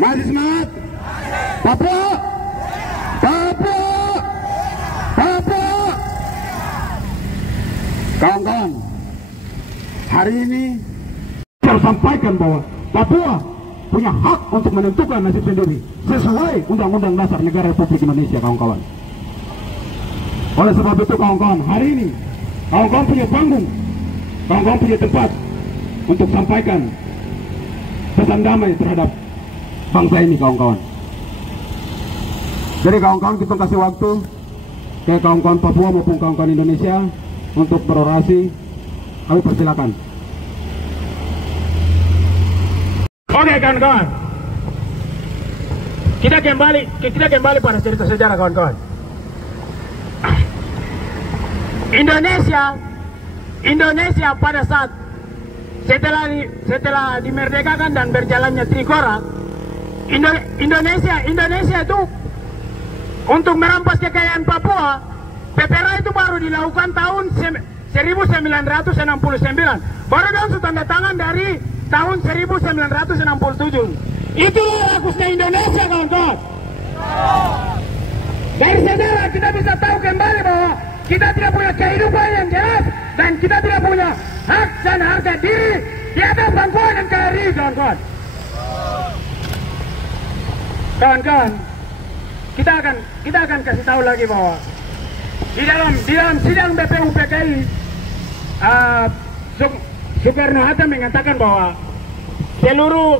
Masih semangat. Papua, Papua, Papua. Kawan-kawan, hari ini saya sampaikan bahwa Papua punya hak untuk menentukan nasib sendiri sesuai Undang-Undang Dasar Negara Republik Indonesia, kawan-kawan. Oleh sebab itu, kawan-kawan, hari ini kawan-kawan punya panggung, kawan-kawan punya tempat untuk sampaikan pesan damai terhadap bangsa ini, kawan-kawan. Jadi kawan-kawan, kita kasih waktu ke kawan-kawan Papua maupun kawan-kawan Indonesia untuk berorasi. Kami persilakan. Oke, kawan-kawan, kita kembali pada cerita sejarah, kawan-kawan. Indonesia pada saat setelah dimerdekakan dan berjalannya Trikora, Indonesia itu untuk merampas kekayaan Papua, PPRA itu baru dilakukan tahun 1969. Baru langsung tanda tangan dari tahun 1967. Itu rakusnya Indonesia, kawan-kawan. Dari sejarah kita bisa tahu kembali bahwa kita tidak punya kehidupan yang jelas dan kita tidak punya hak dan harga diri di atas bangkuan NKRI, kawan-kawan. Kawan-kawan, kita akan kasih tahu lagi bahwa di dalam sidang BPUPKI, Soekarno-Hatta mengatakan bahwa seluruh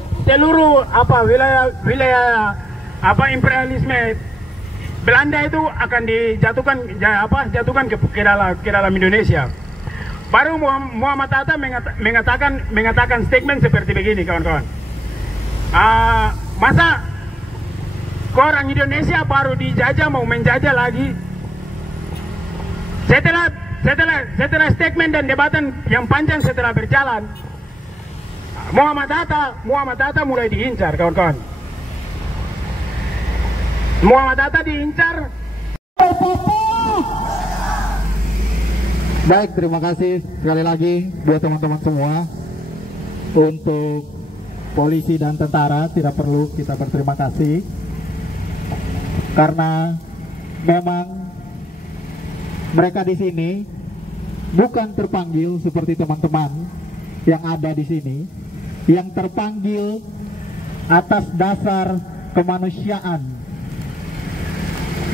wilayah imperialisme Belanda itu akan jatuhkan ke dalam Indonesia. Baru Muhammad Hatta mengatakan statement seperti begini, kawan-kawan. Masa orang Indonesia baru dijajah mau menjajah lagi? Setelah statement dan debatan yang panjang setelah berjalan, Muhammad Hatta mulai diincar, kawan-kawan. Muhammad Hatta diincar. Baik, terima kasih sekali lagi buat teman-teman semua. Untuk polisi dan tentara tidak perlu kita berterima kasih, karena memang mereka di sini bukan terpanggil seperti teman-teman yang ada di sini, yang terpanggil atas dasar kemanusiaan,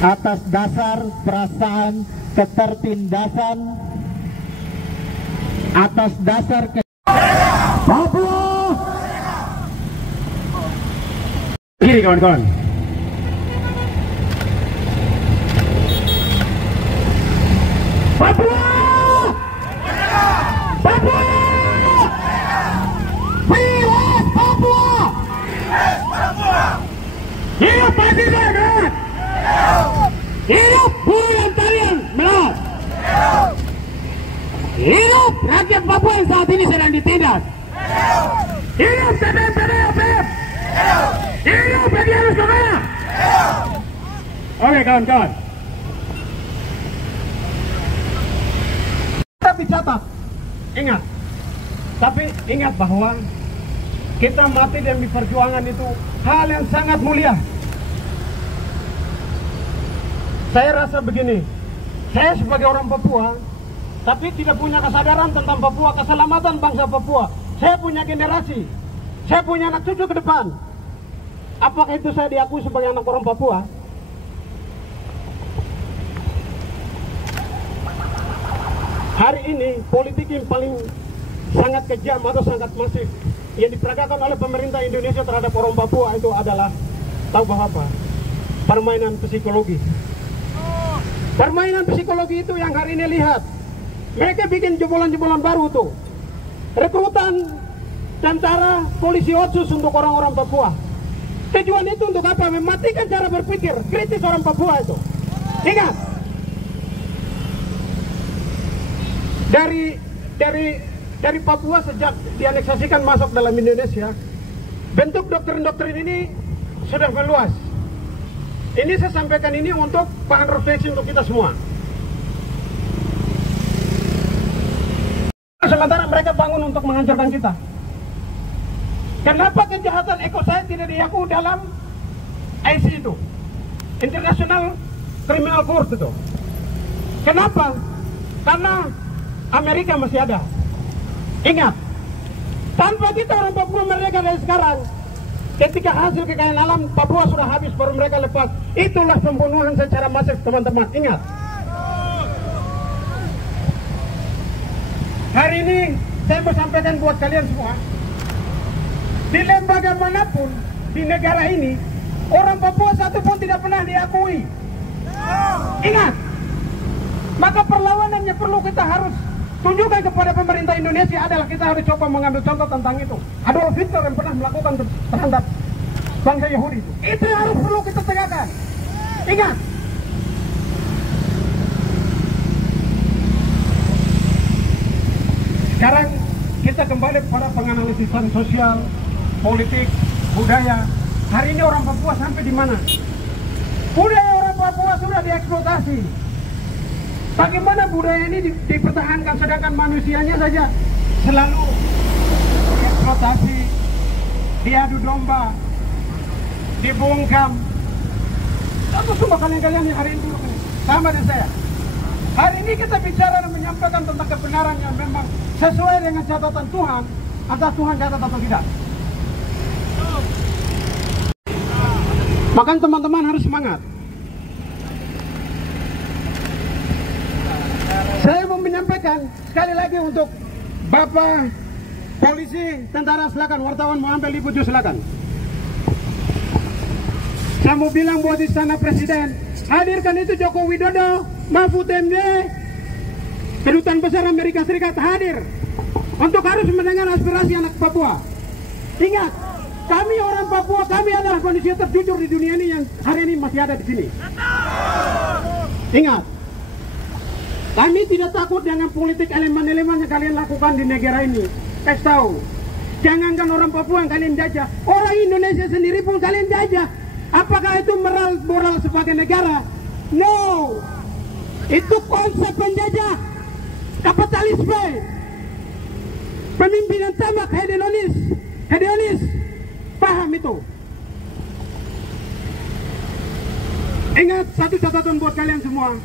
atas dasar perasaan ketertindasan, atas dasar Papua. Kiri, kawan-kawan. Papua! Papua! Wilayah Papua! Hidup Pasir Barat! Hidup buruh yang talian melat! Hidup rakyat Papua yang saat ini sedang ditindas! Hidup TPM-TPM! Hidup Egyanus Kokoya! Oke, kawan-kawan. Tapi catat, ingat bahwa kita mati demi perjuangan itu hal yang sangat mulia. Saya rasa begini, saya sebagai orang Papua, tapi tidak punya kesadaran tentang Papua, keselamatan bangsa Papua. Saya punya generasi, saya punya anak cucu ke depan. Apakah itu saya diakui sebagai anak orang Papua? Hari ini politik yang paling sangat kejam atau sangat masif yang diperagakan oleh pemerintah Indonesia terhadap orang Papua itu adalah, tahu apa? Permainan psikologi. Permainan psikologi itu yang hari ini lihat. Mereka bikin jebolan-jebolan baru tuh. Rekrutan tentara polisi otsus untuk orang-orang Papua. Tujuan itu untuk apa? Mematikan cara berpikir kritis orang Papua itu. Ingat. Dari Papua sejak dianeksasikan masuk dalam Indonesia, bentuk doktrin-doktrin ini sudah meluas. Ini saya sampaikan ini untuk bahan refleksi untuk kita semua. Sementara mereka bangun untuk menghancurkan kita. Kenapa kejahatan ekosida tidak diakui dalam IC itu, International Criminal Court itu? Kenapa? Karena Amerika masih ada. Ingat, tanpa kita orang Papua merdeka dari sekarang, ketika hasil kekayaan alam Papua sudah habis baru mereka lepas. Itulah pembunuhan secara masif, teman-teman. Ingat. Hari ini saya mau sampaikan buat kalian semua, di lembaga manapun di negara ini, orang Papua satu pun tidak pernah diakui. Ingat, maka perlawanannya perlu kita harus tunjukkan kepada pemerintah Indonesia adalah kita harus coba mengambil contoh tentang itu. Adolf Hitler yang pernah melakukan terhadap bangsa Yahudi itu yang harus perlu kita tegakkan. Ingat. Sekarang kita kembali pada penganalisisan sosial, politik, budaya. Hari ini orang Papua sampai di mana? Budaya orang Papua sudah dieksploitasi. Bagaimana budaya ini dipertahankan sedangkan manusianya saja selalu dieksploitasi, diadu domba, dibungkam. Contoh semua kalian-kalian yang hari ini sama dengan saya. Hari ini kita bicara dan menyampaikan tentang kebenaran yang memang sesuai dengan catatan Tuhan, atau Tuhan catat atau tidak. Maka teman-teman harus semangat. Saya mau menyampaikan sekali lagi untuk Bapak polisi, tentara, silakan. Wartawan mau ambil liputu, silakan. Saya mau bilang buat istana presiden, hadirkan itu Joko Widodo, Mahfud MD, Kedutaan Besar Amerika Serikat hadir untuk harus mendengar aspirasi anak Papua. Ingat, kami orang Papua, kami adalah manusia terjujur di dunia ini yang hari ini masih ada di sini. Ingat, kami tidak takut dengan politik elemen-elemen yang kalian lakukan di negara ini. Kasih tahu, jangankan orang Papua yang kalian jajah, orang Indonesia sendiri pun kalian jajah. Apakah itu moral sebagai negara? No, itu konsep penjajah, kapitalisme, pemimpinan tamak, hedonis, paham itu. Ingat satu catatan buat kalian semua.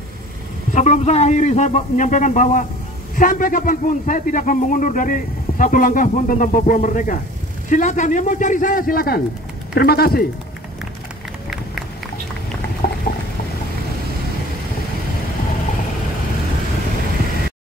Sebelum saya akhiri, saya menyampaikan bahwa sampai kapanpun saya tidak akan mengundur dari satu langkah pun tentang Papua Merdeka. Silakan, yang mau cari saya silakan. Terima kasih.